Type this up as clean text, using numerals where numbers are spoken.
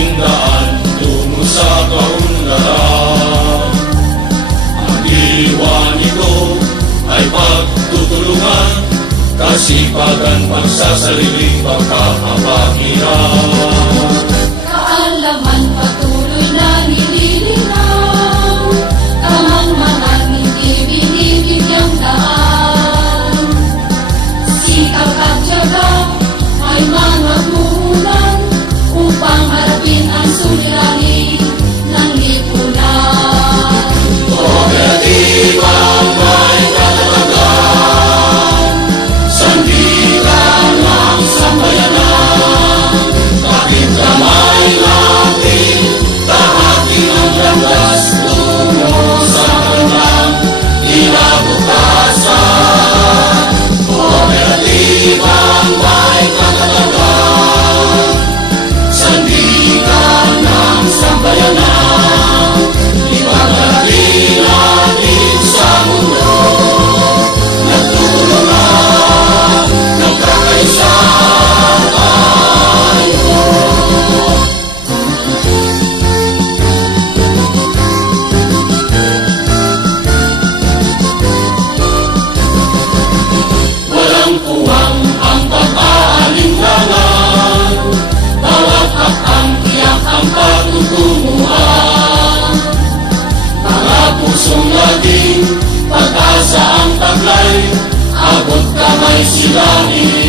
ating daan tungo sa kaunlaran. Ang diwa nito ay pagtutulungan, kasipagan, pagsasarili, pagkakapakiran. Kaalaman patuloy na nililinaw, tamang mga hindi binibigyang daan. Sikap at tiyaga ay mga muhunan upang harapin ang suliranin ng lipunan. Kooperatibang may katatagan, sandigan ng sambayanan, kapit kamay natin, tahatin ang landas tungo sa kanyang kinabukasan. Kooperatibang may katatagan, sandigan ng sambayanan, ipagdalhin natin sa mundo, nagtutulungan ng kakaisang tayo. Walang puwang ang pag-aalinlangan, bawat hakbang tiyak ang pagtutunguhan. Mga pusong laging pag-asa ang taglay, abot kamay silahin.